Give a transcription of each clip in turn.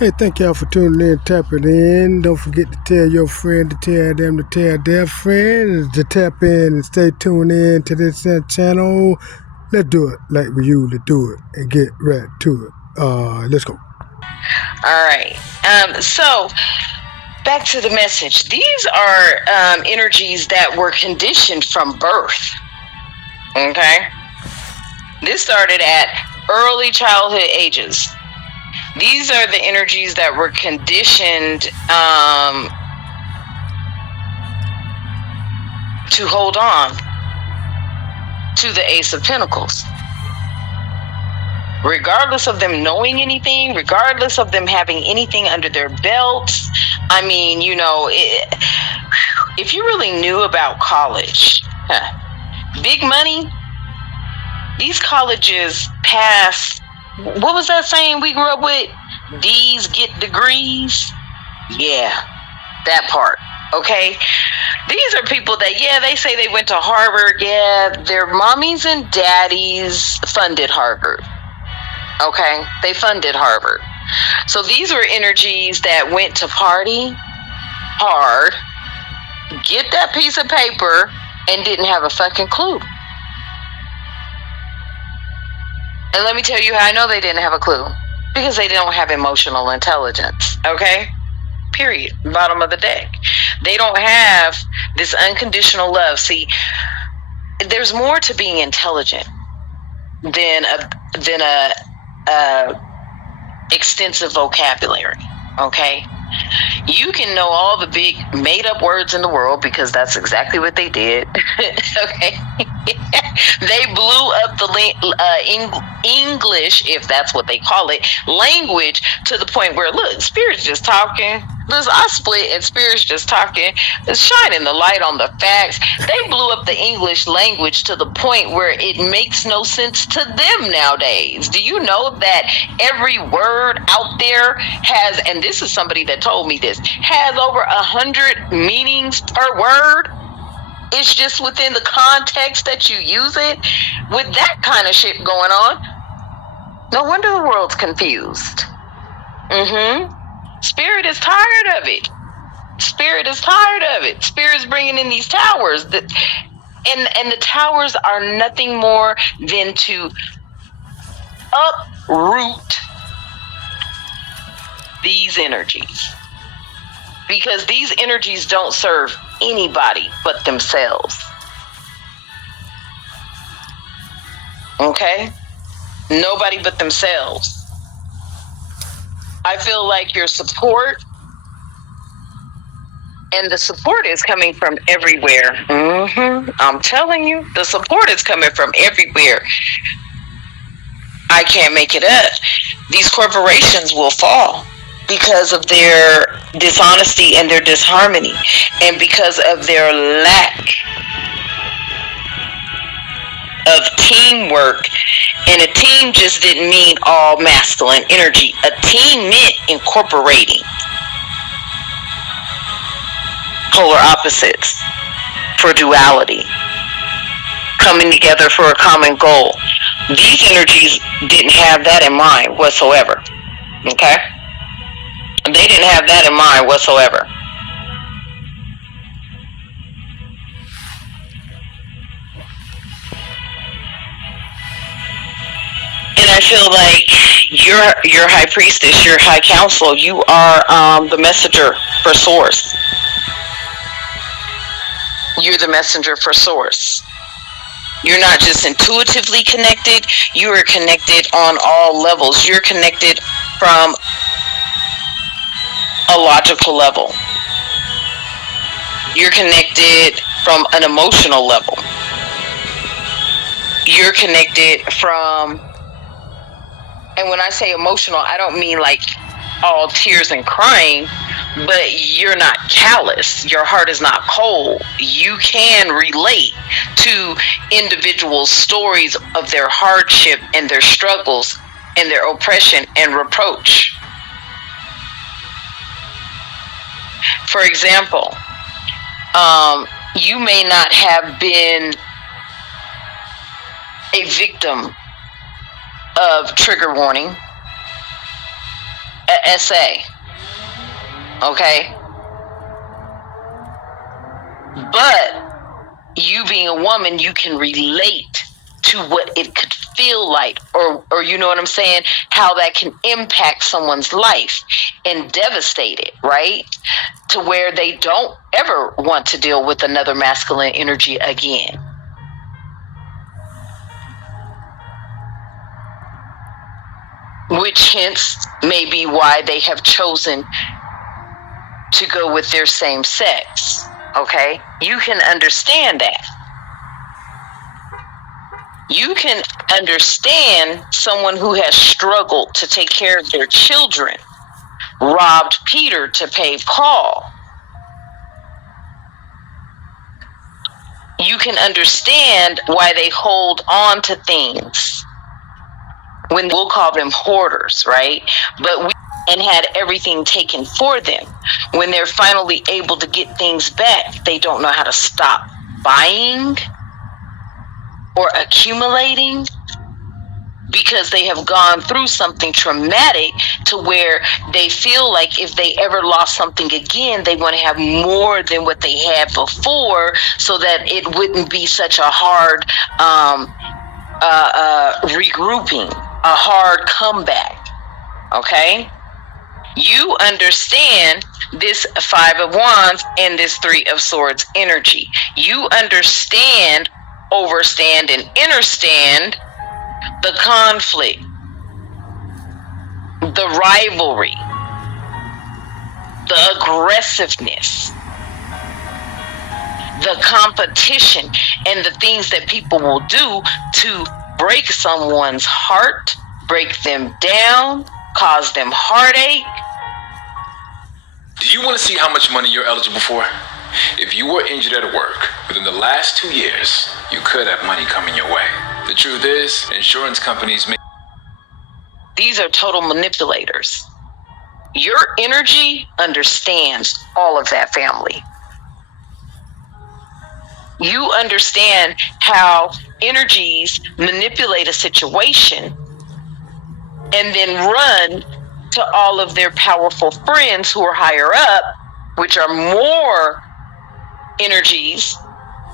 Hey, thank y'all for tuning in, tapping in. Don't forget to tell your friend to tell them to tell their friends to tap in and stay tuned in to this channel. Let's do it like we usually do it and get right to it. Let's go. All right. So back to the message. These are energies that were conditioned from birth. Okay. This started at early childhood ages. These are the energies that were conditioned to hold on to the Ace of Pentacles. Regardless of them knowing anything, regardless of them having anything under their belts. I mean, if you really knew about college, big money, these colleges pass, what was that saying we grew up with? D's get degrees. Yeah, that part. Okay. These are people that, they say they went to Harvard. Yeah, their mommies and daddies funded Harvard. Okay, they funded Harvard. So these were energies that went to party hard, get that piece of paper, and didn't have a fucking clue. And let me tell you how I know they didn't have a clue. Because they don't have emotional intelligence. Okay? Period. Bottom of the deck. They don't have this unconditional love. See, there's more to being intelligent than a extensive vocabulary. Okay? You can know all the big made up words in the world because that's exactly what they did. Okay. They blew up the English, if that's what they call it, language to the point where, look, Spirit's just talking. Listen, I split and Spirit's just talking. It's shining the light on the facts. They blew up the English language to the point where it makes no sense to them nowadays. Do you know that every word out there has, and this is somebody that told me this, has over 100 meanings per word? It's just within the context that you use it. With that kind of shit going on, no wonder the world's confused. Spirit is tired of it. Spirit is tired of it. Spirit's bringing in these towers. And the towers are nothing more than to uproot these energies. Because these energies don't serve anybody but themselves. Okay? Nobody but themselves. I feel like your support, and the support is coming from everywhere. I'm telling you, the support is coming from everywhere. I can't make it up. These corporations will fall because of their dishonesty and their disharmony, and because of their lack of teamwork. And a team just didn't mean all masculine energy. A team meant incorporating polar opposites for duality, coming together for a common goal. These energies didn't have that in mind whatsoever. Okay? They didn't have that in mind whatsoever. And I feel like your high priestess, your high council, you are the messenger for source. You're the messenger for source. You're not just intuitively connected, you are connected on all levels. You're connected from a logical level. You're connected from an emotional level. You're connected from, and when I say emotional, I don't mean like all tears and crying, but you're not callous. Your heart is not cold. You can relate to individuals' stories of their hardship and their struggles and their oppression and reproach. For example, you may not have been a victim of trigger warning a SA. Okay? But you being a woman, you can relate to what it could feel like, or you know what I'm saying, how that can impact someone's life and devastate it, right? To where they don't ever want to deal with another masculine energy again. Which hence may be why they have chosen to go with their same sex. Okay? You can understand that. You can understand someone who has struggled to take care of their children, robbed Peter to pay Paul. You can understand why they hold on to things. When we'll call them hoarders, right? And had everything taken for them. When they're finally able to get things back, they don't know how to stop buying or accumulating, because they have gone through something traumatic to where they feel like if they ever lost something again, they want to have more than what they had before, so that it wouldn't be such a hard regrouping, a hard comeback. Okay? You understand this Five of Wands and this Three of Swords energy. You understand, overstand, and understand the conflict, the rivalry, the aggressiveness, the competition, and the things that people will do to break someone's heart, break them down, cause them heartache. Do you want to see how much money you're eligible for? If you were injured at work within the last 2 years, you could have money coming your way. The truth is, insurance companies make... These are total manipulators. Your energy understands all of that, family. You understand how energies manipulate a situation and then run to all of their powerful friends who are higher up, which are more energies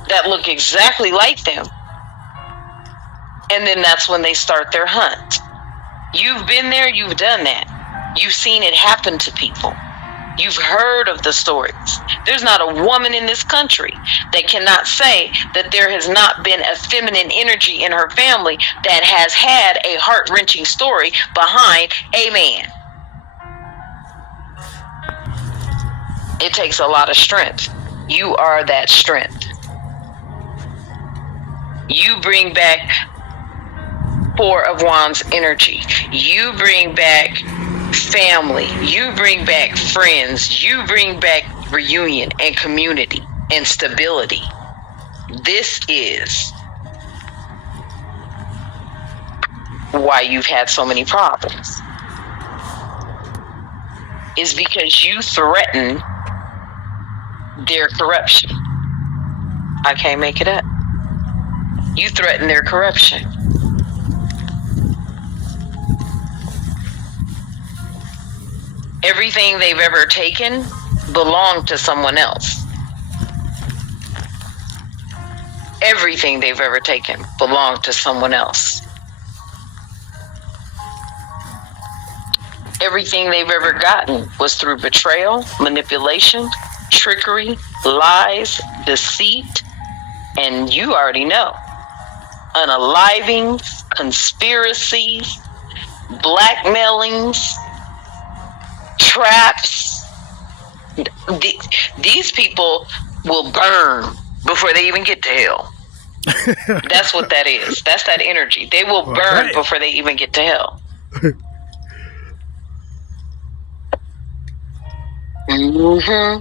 that look exactly like them. And then that's when they start their hunt. You've been there, you've done that. You've seen it happen to people. You've heard of the stories. There's not a woman in this country that cannot say that there has not been a feminine energy in her family that has had a heart-wrenching story behind a man. It takes a lot of strength. You are that strength. You bring back Four of Wands energy. You bring back family. You bring back friends. You bring back reunion and community and stability. This is why you've had so many problems. Is because you threaten their corruption. I can't make it up. You threaten their corruption. Everything they've ever taken belonged to someone else. Everything they've ever taken belonged to someone else. Everything they've ever gotten was through betrayal, manipulation, trickery, lies, deceit, and you already know. Unalivings, conspiracies, blackmailings, traps. These people will burn before they even get to hell. That's what that is. That's that energy. They will burn before they even get to hell. Mm-hmm.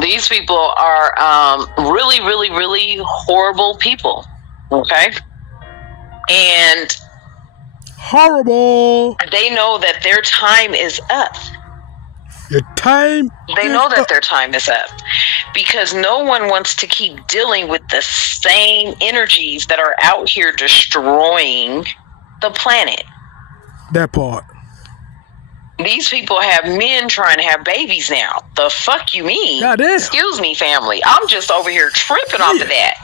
These people are really, really, really horrible people. Okay? And horrible. They know that their time is up. Your time They know that their time is up. Because no one wants to keep dealing with the same energies that are out here destroying the planet. That part. These people have men trying to have babies now. The fuck you mean? Goddamn. Excuse me, family. I'm just over here tripping off of that.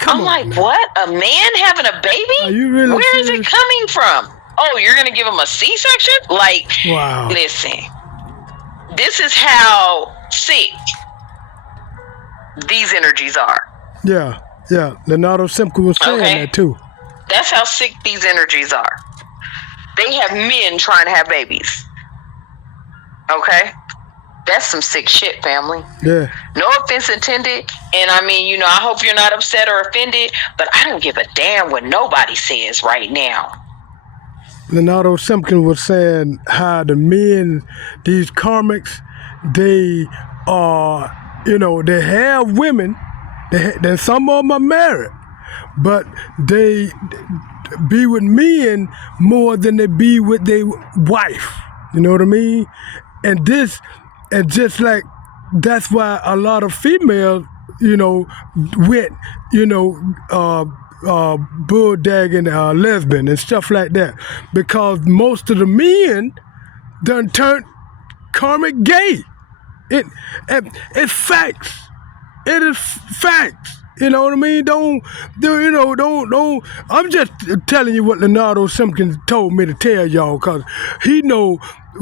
Come I'm on, like, man. what? A man having a baby? Are you really Where is serious? it coming from? Oh, you're going to give him a C-section? Like, Wow. listen. This is how sick these energies are. Yeah. Leonardo Simpson was saying Okay. that too. That's how sick these energies are. They have men trying to have babies. Okay? That's some sick shit, family. Yeah. No offense intended. And I mean, you know, I hope you're not upset or offended, but I don't give a damn what nobody says right now. Leonardo Simpson was saying how the men, these karmics, they are, you know, they have women, then some of them are married, but they be with men more than they be with their wife. You know what I mean? And just like, that's why a lot of females, you know, went, you know, bulldagging lesbian and stuff like that, because most of the men done turned karmic gay. It's facts. It is facts. You know what I mean? Don't. I'm just telling you what Leonardo Simpkins told me to tell y'all, cause he know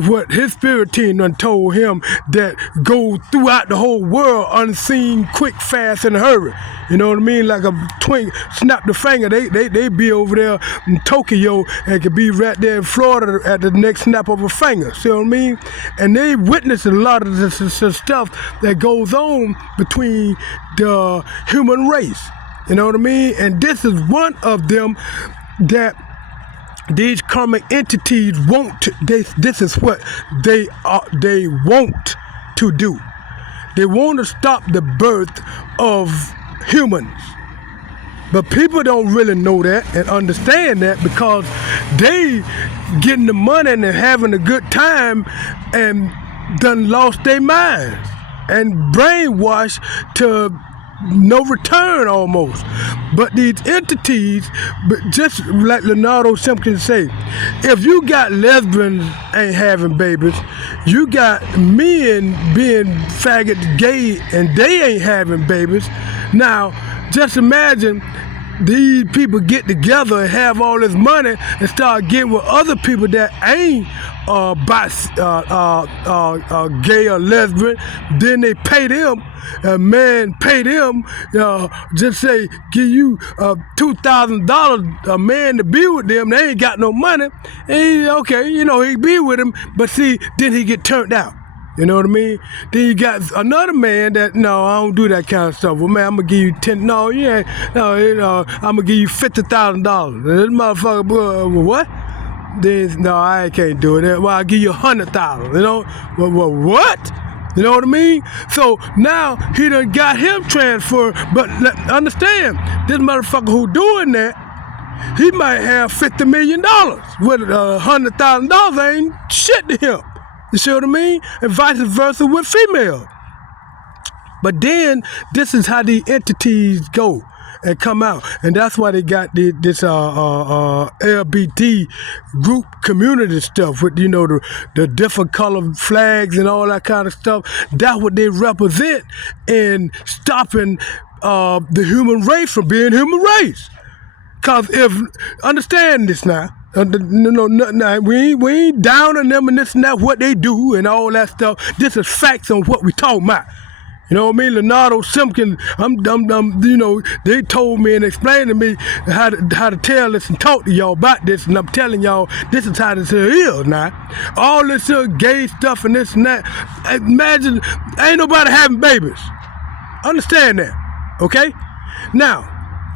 what his spirit team done told him, that go throughout the whole world unseen, quick, fast, and hurry. You know what I mean? Like a twink, snap the finger. They be over there in Tokyo and could be right there in Florida at the next snap of a finger. See what I mean? And they witness a lot of this stuff that goes on between the human race. You know what I mean? And this is one of them that these karmic entities want to, this is what they want to do. They want to stop the birth of humans. But people don't really know that and understand that, because they getting the money and having a good time and done lost their minds and brainwashed to no return almost. But these entities, just like Leonardo Simpkins say, if you got lesbians ain't having babies, you got men being faggot gay and they ain't having babies. Now, just imagine these people get together and have all this money and start getting with other people that ain't gay or lesbian. Then they pay them, a man pay them, just say, give you $2,000 a man to be with them. They ain't got no money. And okay, you know, he be with him, but see, then he get turned out. You know what I mean? Then you got another man that, no, I don't do that kind of stuff. Well, man, I'm gonna give you I'm gonna give you $50,000. This motherfucker, what? Then, no, I can't do it. Well, I'll give you $100,000. You know? Well, what? You know what I mean? So now he done got him transferred, but understand, this motherfucker who doing that, he might have $50 million. With $100,000 ain't shit to him. You see what I mean? And vice versa with female. But then this is how the entities go and come out, and that's why they got this LGBT group community stuff with, you know, the different colored flags and all that kind of stuff. That's what they represent in stopping the human race from being human race. Cause if, understand this now. We ain't down on them and this and that, what they do and all that stuff. This is facts on what we talking about. You know what I mean? Leonardo Simpkins, you know, they told me and explained to me how to tell this and talk to y'all about this, and I'm telling y'all, this is how this is now. All this gay stuff and this and that. Imagine, ain't nobody having babies. Understand that, okay? Now,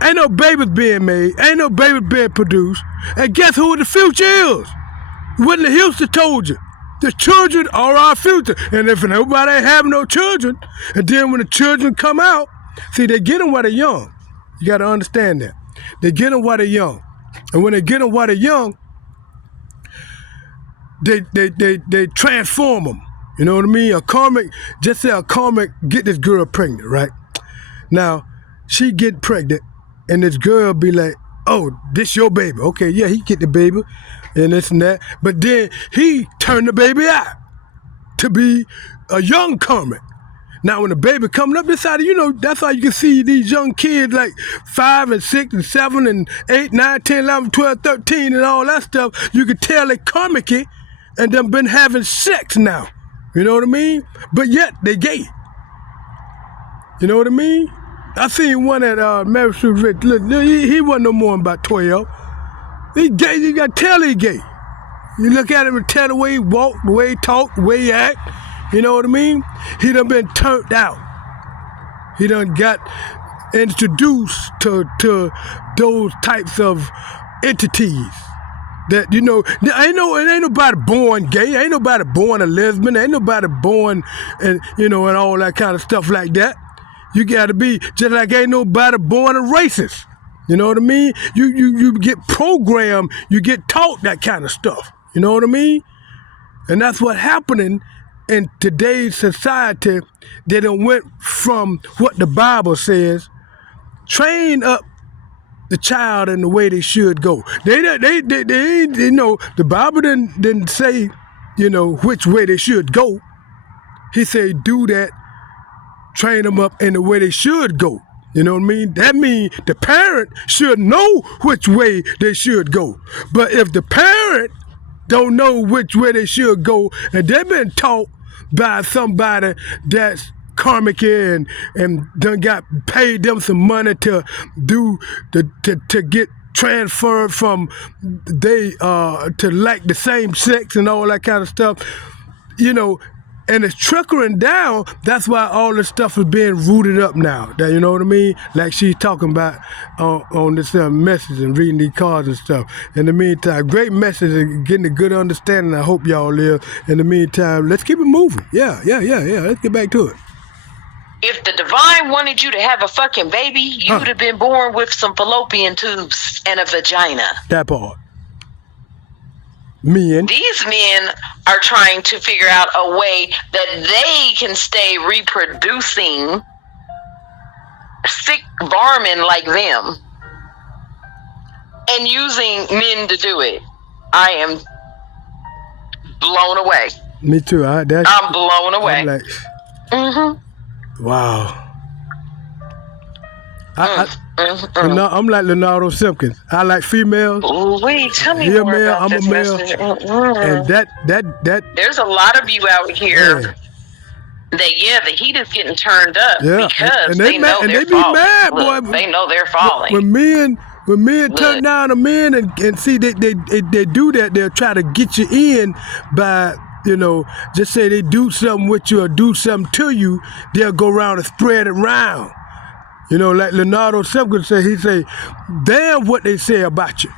ain't no babies being made, ain't no babies being produced, and guess who the future is? Whitney Houston told you. The children are our future. And if nobody ain't having no children, and then when the children come out, see, they get them while they're young. You got to understand that. They get them while they're young. And when they get them while they're young, they transform them. You know what I mean? A karmic, just say a karmic get this girl pregnant, right? Now, she get pregnant, and this girl be like, oh, this your baby. Okay, yeah, he get the baby. and this and that. But then he turned the baby out to be a young Karmic. Now, when the baby coming up this side, that's why you can see these young kids like 5 and 6 and 7 and 8, 9, 10, 11, 12, 13 and all that stuff. You can tell they Karmic and them been having sex now. You know what I mean? But yet they gay. You know what I mean? I seen one at Mary Sue Rich. Look, he wasn't no more than about 12. He gay. You got to tell he gay. You look at him and tell the way he walk, the way he talk, the way he act. You know what I mean? He done been turned out. He done got introduced to those types of entities. That, it ain't nobody born gay. Ain't nobody born a lesbian. Ain't nobody born and all that kind of stuff like that. You got to be just like ain't nobody born a racist. You know what I mean? You get programmed. You get taught that kind of stuff. You know what I mean? And that's what's happening in today's society. They done went from what the Bible says, train up the child in the way they should go. The Bible didn't say, which way they should go. He said, do that, train them up in the way they should go. You know what I mean? That means the parent should know which way they should go. But if the parent don't know which way they should go, and they've been taught by somebody that's Karmic and done got paid them some money to get transferred from to like the same sex and all that kind of stuff, and it's trickling down. That's why all this stuff is being rooted up now. You know what I mean? Like she's talking about on this message and reading these cards and stuff. In the meantime, great message and getting a good understanding. I hope y'all live. In the meantime, let's keep it moving. Yeah. Let's get back to it. If the divine wanted you to have a fucking baby, you would have been born with some fallopian tubes and a vagina. That part. Men. These men are trying to figure out a way that they can stay reproducing sick varmin like them and using men to do it. I am blown away. Me too. I'm blown away. I'm like, wow. I'm like Leonardo Simpkins. I like females. Wait, tell me more male, about I'm this a male. message. And that. There's a lot of you out here that the heat is getting turned up because they know they're falling. Mad, Look, boy. they know they're falling. When men turn down a man and see they do that, they'll try to get you in by. Just say they do something with you or do something to you, they'll go around and spread it around. Like Leonardo Simpkins said, he say, damn what they say about you.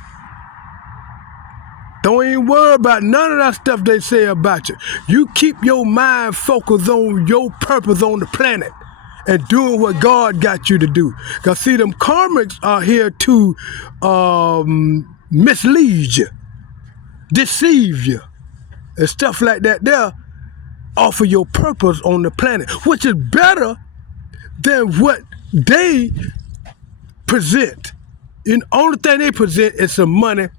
Don't even worry about none of that stuff they say about you. You keep your mind focused on your purpose on the planet and doing what God got you to do. Because see, them Karmics are here to mislead you, deceive you, and stuff like that. They'll offer your purpose on the planet, which is better than what they present. The only thing they present is some money.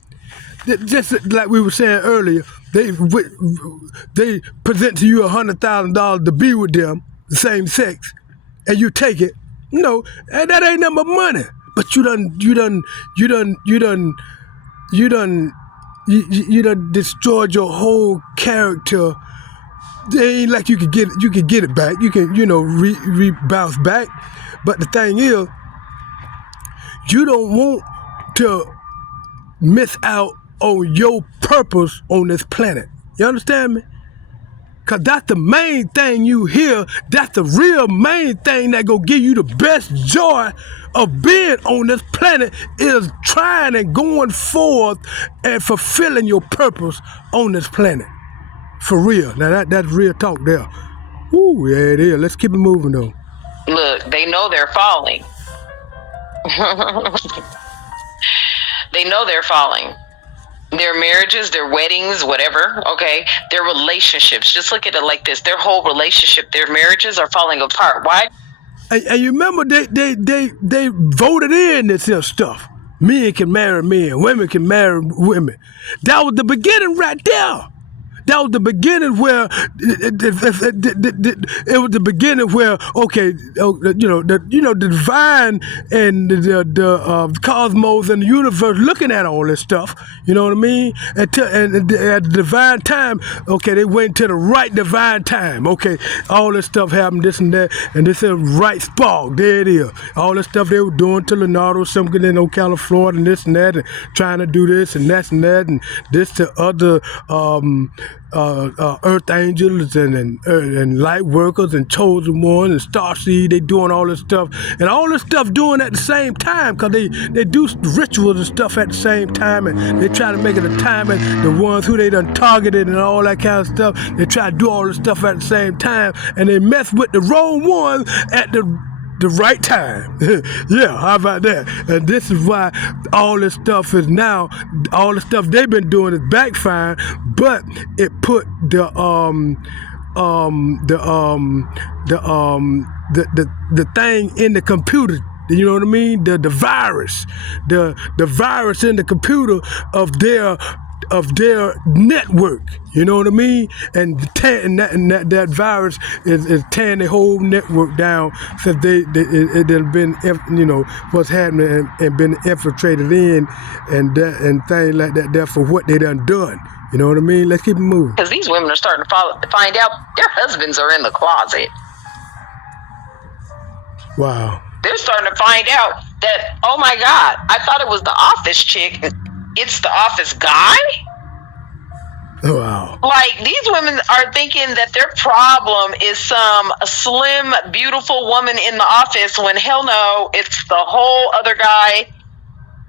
Just like we were saying earlier, they present to you $100,000 to be with them, the same sex, and you take it. And that ain't nothing but money. But you done destroyed your whole character. It ain't like you could get it back. You can bounce back. But the thing is, you don't want to miss out on your purpose on this planet. You understand me? Because that's the main thing you hear. That's the real main thing that gonna give you the best joy of being on this planet is trying and going forth and fulfilling your purpose on this planet. For real. Now that's real talk there. Ooh, yeah, it is. Let's keep it moving though. Look, they know they're falling. They know they're falling. Their marriages, their weddings, whatever, okay? Their relationships. Just look at it like this. Their whole relationship, their marriages are falling apart. Why? And you remember they voted in this stuff. Men can marry men, women can marry women. That was the beginning right there. That was the beginning where it was the beginning where the divine and the cosmos and the universe looking at all this stuff. You know what I mean? At the divine time, okay, they wait until the right divine time. Okay, all this stuff happened, this and that, and this is right spark. There it is. All the stuff they were doing to Leonardo, something in Ocala, Florida, and this and that, and trying to do this and that and that, and this to other earth angels and light workers and chosen one and starseed. They doing all this stuff, and all this stuff doing at the same time, because they do rituals and stuff at the same time, and they try to make it a time, and the ones who they done targeted and all that kind of stuff, they try to do all this stuff at the same time, and they mess with the wrong ones at the right time. Yeah, how about that? And this is why all this stuff is now, all the stuff they've been doing is backfiring, but it put the thing in the computer. You know what I mean? The virus, the virus in the computer of their network. You know what I mean? And that virus is tearing the whole network down, since it had been, what's happening and been infiltrated in, and things like that there for what they done. You know what I mean? Let's keep it moving. Because these women are starting to find out their husbands are in the closet. Wow. They're starting to find out that, oh my God, I thought it was the office chick. It's the office guy? Wow. Like, these women are thinking that their problem is some slim, beautiful woman in the office, when hell no, it's the whole other guy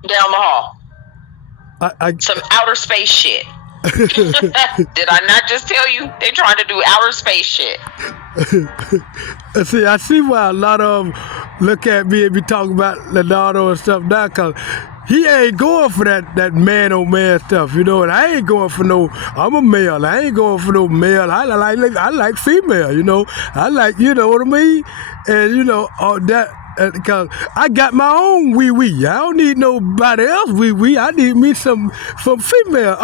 down the hall. Some outer space shit. Did I not just tell you? They're trying to do outer space shit. See, I see why a lot of them look at me and be talking about Leonardo and stuff now, because he ain't going for that man-on-man stuff, and I ain't going for no, I'm a male, I ain't going for no male, I like female, I like, you know what I mean? And, all that, because I got my own wee-wee. I don't need nobody else wee-wee. I need me some female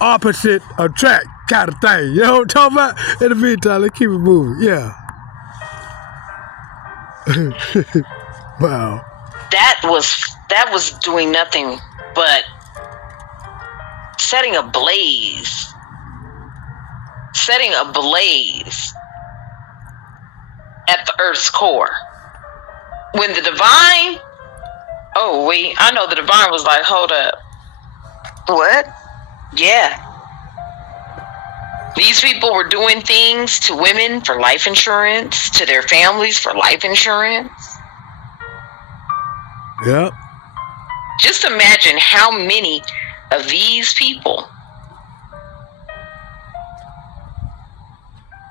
opposite attract kind of thing. You know what I'm talking about? In the meantime, let's keep it moving. Yeah. Wow. That was doing nothing but setting a blaze at the Earth's core. When the divine, I know the divine was like, hold up. What? Yeah. These people were doing things to women for life insurance, to their families for life insurance. Yep. Just imagine how many of these people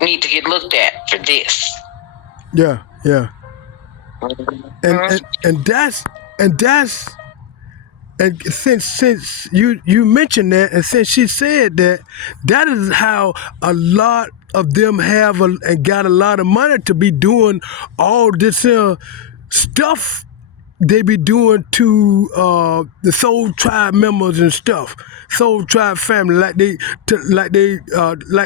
need to get looked at for this. Yeah. And since you mentioned that, and since she said that is how a lot of them have and got a lot of money to be doing all this stuff they be doing to the Soul Tribe members and stuff, Soul Tribe family, like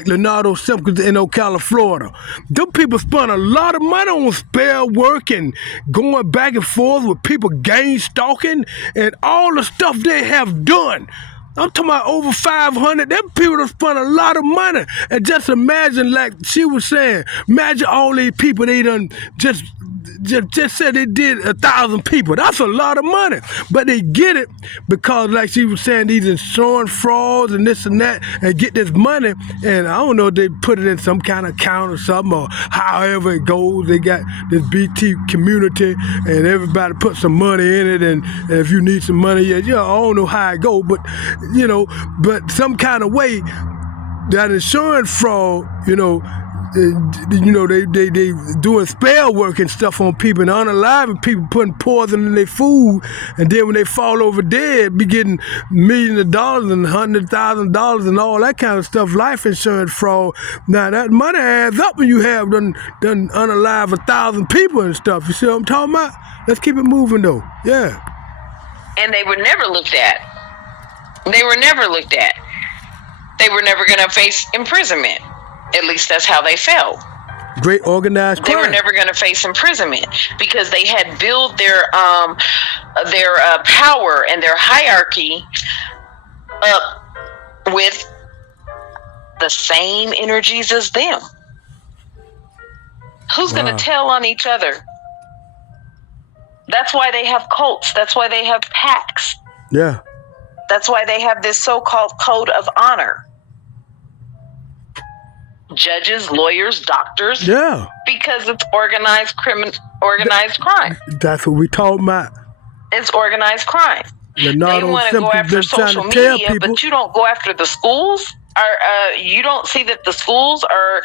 Leonardo Simpkins in Ocala, Florida. Them people spend a lot of money on spell work and going back and forth with people gang stalking and all the stuff they have done. I'm talking about over 500. Them people have spent a lot of money. And just imagine, like she was saying, imagine all these people they done just said they did 1,000 people. That's a lot of money. But they get it because, like she was saying, these insurance frauds and this and that, and get this money. And I don't know if they put it in some kind of account or something, or however it goes. They got this BT community, and everybody put some money in it. And if you need some money, I don't know how it goes, but some kind of way, that insurance fraud, they doing spell work and stuff on people and unaliving people, putting poison in their food, and then when they fall over dead, be getting millions of dollars and $100,000 and all that kind of stuff, life insurance fraud. Now that money adds up when you have done unalive 1,000 people and stuff. You see what I'm talking about? Let's keep it moving though. Yeah. And they were never looked at. They were never looked at. They were never going to face imprisonment. At least that's how they felt. Great organized crime. They were never going to face imprisonment because they had built their power and their hierarchy up with the same energies as them. Who's going to tell on each other? That's why they have cults. That's why they have pacts. Yeah. That's why they have this so-called code of honor. Judges, lawyers, doctors. Yeah. Because it's organized crime. That's what we talking about. It's organized crime. Leonardo they want to go after social media, but you don't go after the schools. Or you don't see that the schools are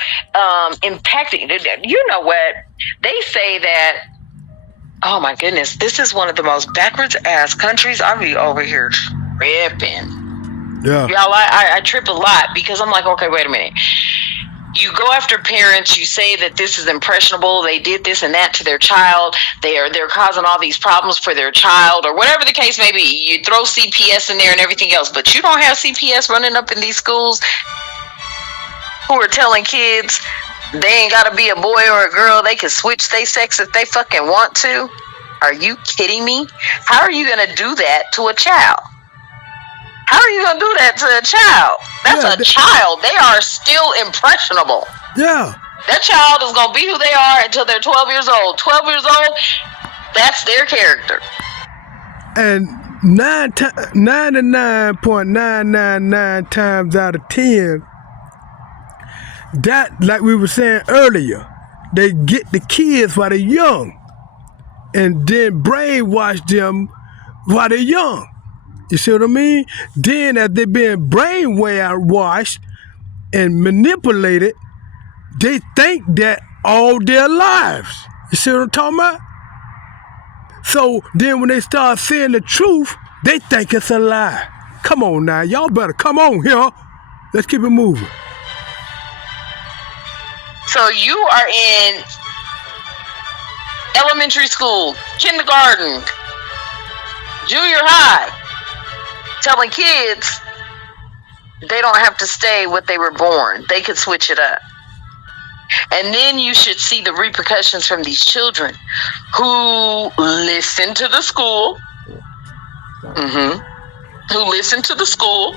impacting. You know what? They say that, oh my goodness, this is one of the most backwards ass countries. I'll be over here tripping. Yeah. Y'all, I trip a lot because I'm like, okay, wait a minute. You go after parents, you say that this is impressionable, they did this and that to their child, they're causing all these problems for their child, or whatever the case may be. You throw CPS in there and everything else, but you don't have CPS running up in these schools who are telling kids they ain't gotta be a boy or a girl, they can switch their sex if they fucking want to. Are you kidding me? How are you gonna do that to a child? How are you going to do that to a child? That's a child. They are still impressionable. Yeah. That child is going to be who they are until they're 12 years old. 12 years old, that's their character. And 99.999 times out of 10, that, like we were saying earlier, they get the kids while they're young and then brainwash them while they're young. You see what I mean? Then as they're being brainwashed and manipulated, they think that all their lives. You see what I'm talking about? So then when they start seeing the truth, they think it's a lie. Come on now, y'all better come on here. Let's keep it moving. So you are in elementary school, kindergarten, junior high, telling kids they don't have to stay what they were born. They could switch it up. And then you should see the repercussions from these children who listen to the school, who listen to the school,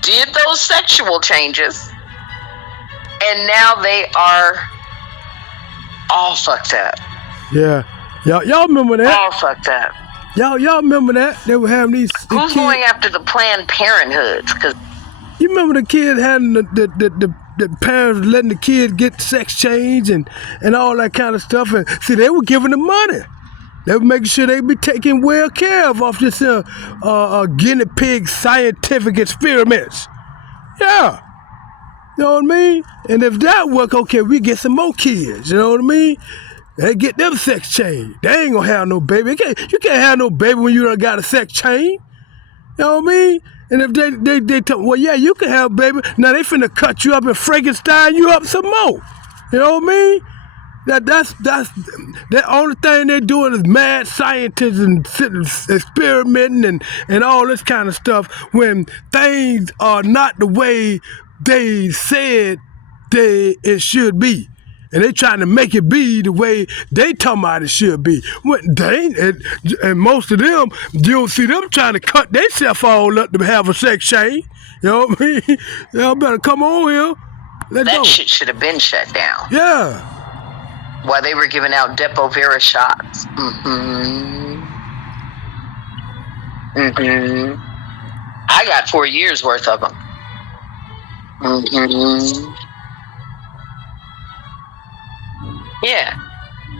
did those sexual changes, and now they are all fucked up. Yeah. Y'all remember that? All fucked up. Y'all remember that? They were having these Who's kids going after the Planned Parenthoods? Because you remember the kids having the parents letting the kids get sex change and all that kind of stuff. And see, they were giving them money. They were making sure they be taken well care of off this guinea pig scientific experiments. Yeah. You know what I mean? And if that work, okay, we get some more kids. You know what I mean? They get them sex change. They ain't gonna have no baby. You can't have no baby when you done got a sex change. You know what I mean? And if they tell, well, yeah, you can have a baby. Now they finna cut you up and Frankenstein you up some more. You know what I mean? That's the only thing they're doing is mad scientists and sitting experimenting and all this kind of stuff when things are not the way they said it should be. And they trying to make it be the way they talking about it should be. And most of them, you don't see them trying to cut themselves all up to have a sex change. You know what I mean? Y'all better come on here. Let's go. that shit should have been shut down. Yeah. While they were giving out Depo-Vera shots. I got 4 years worth of them. Yeah,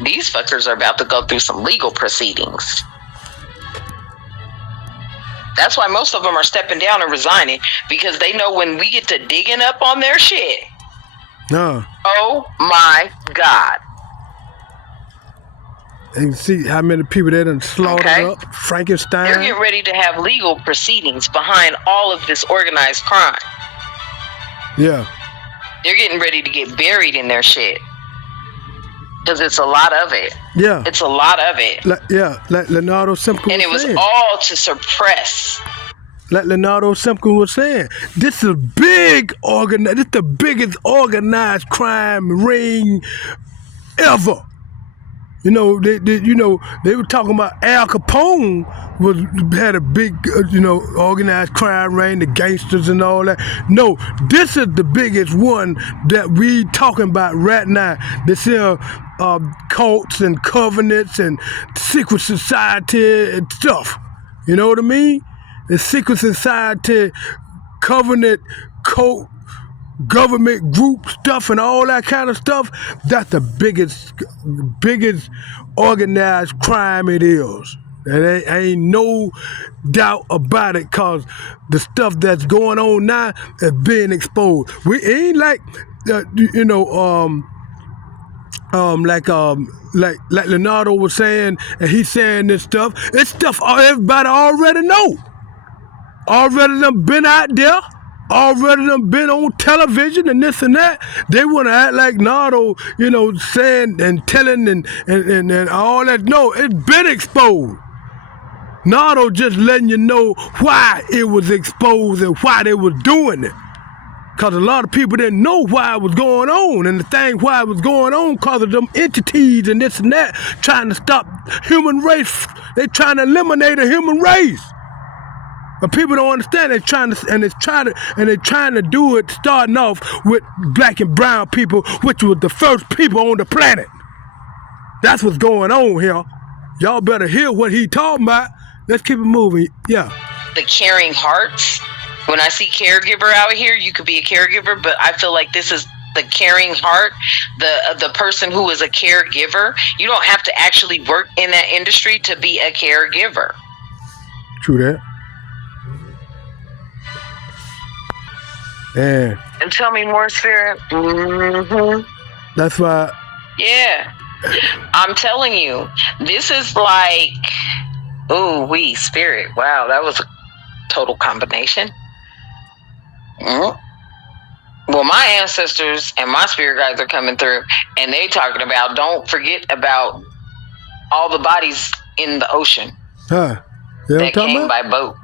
these fuckers are about to go through some legal proceedings. That's why most of them are stepping down and resigning, because they know when we get to digging up on their shit, oh my God. And see how many people they done slaughtered up. Frankenstein. They're getting ready to have legal proceedings behind all of this organized crime. Yeah. They're getting ready to get buried in their shit. Because it's a lot of it. Yeah. It's a lot of it. Like Leonardo Simpson and it was saying. all to suppress. Like Leonardo Simpson was saying, this is this the biggest organized crime ring ever. You know, they were talking about Al Capone had a big, organized crime ring, the gangsters and all that. No, this is the biggest one that we talking about right now. This here, cults and covenants and secret society and stuff. You know what I mean? The secret society, covenant, cult, government group stuff and all that kind of stuff, that's the biggest organized crime it is. There ain't no doubt about it, cause the stuff that's going on now is being exposed. We ain't like, like Leonardo was saying, and he's saying this stuff. It's stuff everybody already know. Already done been out there. Already done been on television and this and that. They want to act like Nardo, saying and telling and all that. No, it's been exposed. Nardo just letting you know why it was exposed and why they was doing it. Because a lot of people didn't know why it was going on. And the thing why it was going on because of them entities and this and that trying to stop human race. They trying to eliminate a human race. But people don't understand. They're trying to do it starting off with black and brown people, which was the first people on the planet. That's what's going on here. Y'all better hear what he talking about. Let's keep it moving. Yeah. The caring hearts. When I see caregiver out here, you could be a caregiver, but I feel like this is the caring heart, the person who is a caregiver. You don't have to actually work in that industry to be a caregiver. True that. Yeah. And tell me more, Spirit. Mm-hmm. That's why. Yeah. I'm telling you, this is like, Spirit. Wow, that was a total combination. Mm-hmm. Well, my ancestors and my spirit guides are coming through, and they talking about, don't forget about all the bodies in the ocean that came by boat.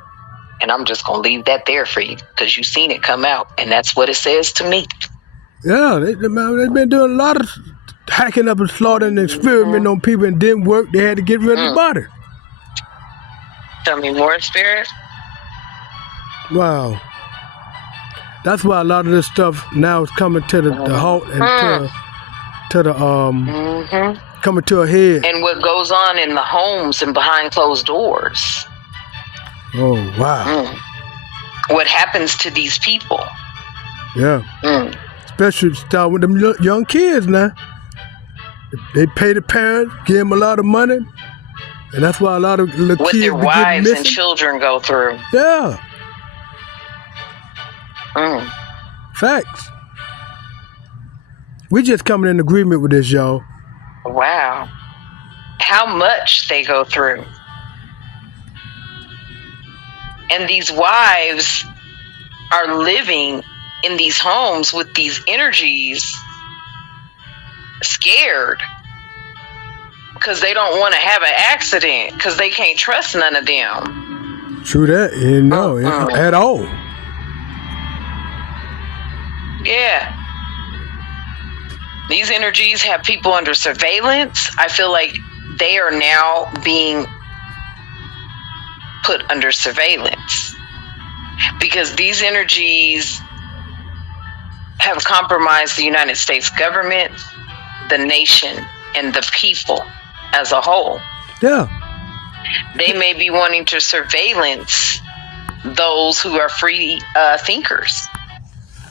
And I'm just going to leave that there for you because you've seen it come out. And that's what it says to me. Yeah, they've been doing a lot of hacking up and slaughtering and experimenting on people and didn't work. They had to get rid of the body. Tell me more, Spirit. Wow. That's why a lot of this stuff now is coming to the halt and coming to a head. And what goes on in the homes and behind closed doors. Oh, wow. What happens to these people? Yeah. Especially start with them young kids now. They pay the parents, give them a lot of money. And that's why a lot of little what kids their wives and children go through. Yeah. Facts. We just coming in agreement with this, y'all. Wow. How much they go through. And these wives are living in these homes with these energies, scared because they don't want to have an accident because they can't trust none of them. True that. At all. Yeah. These energies have people under surveillance. I feel like they are now being put under surveillance because these energies have compromised the United States government, the nation, and the people as a whole. Yeah. They may be wanting to surveillance those who are free thinkers.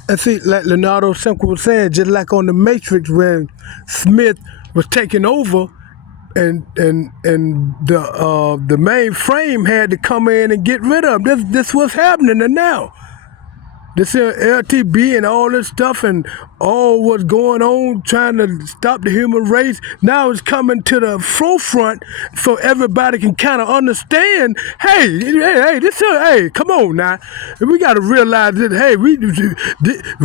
And see, like Leonardo Simpson was saying, just like on the Matrix when Smith was taking over, and the mainframe had to come in and get rid of. This what's happening now. This LTB and all this stuff and all what's going on trying to stop the human race now is coming to the forefront so everybody can kind of understand, hey, come on now. We got to realize that, hey,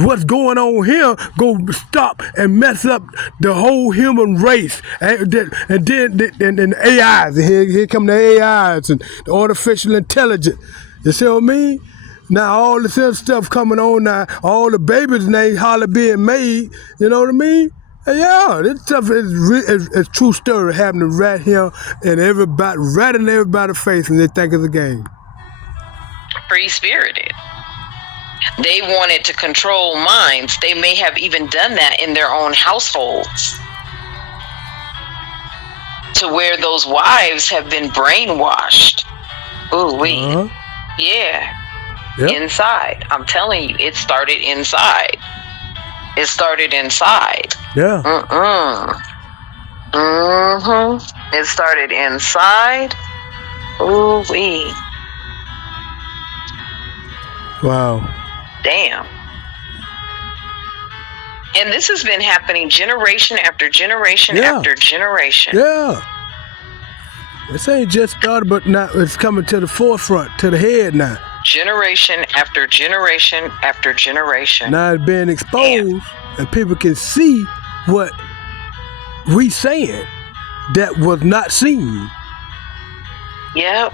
what's going on here go stop and mess up the whole human race. And then the AIs, here come the AIs and the artificial intelligence. You see what I mean? Now all this other stuff coming on now, all the babies names hardly being made, you know what I mean? And yeah, this stuff is true story happening right here and everybody, right in everybody's face, and they think it's a game. Free-spirited. They wanted to control minds. They may have even done that in their own households, to where those wives have been brainwashed. Ooh, wee. Yeah. Yep. Inside. I'm telling you, it started inside. It started inside. Yeah. It started inside. Ooh wee. Wow. Damn. And this has been happening generation after generation after generation. Yeah. This ain't just started, but now it's coming to the forefront, to the head now. Generation after generation after generation. Now it's being exposed, and people can see what we saying that was not seen. Yep.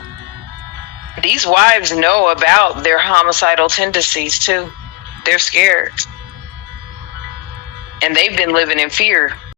These wives know about their homicidal tendencies too. They're scared. And they've been living in fear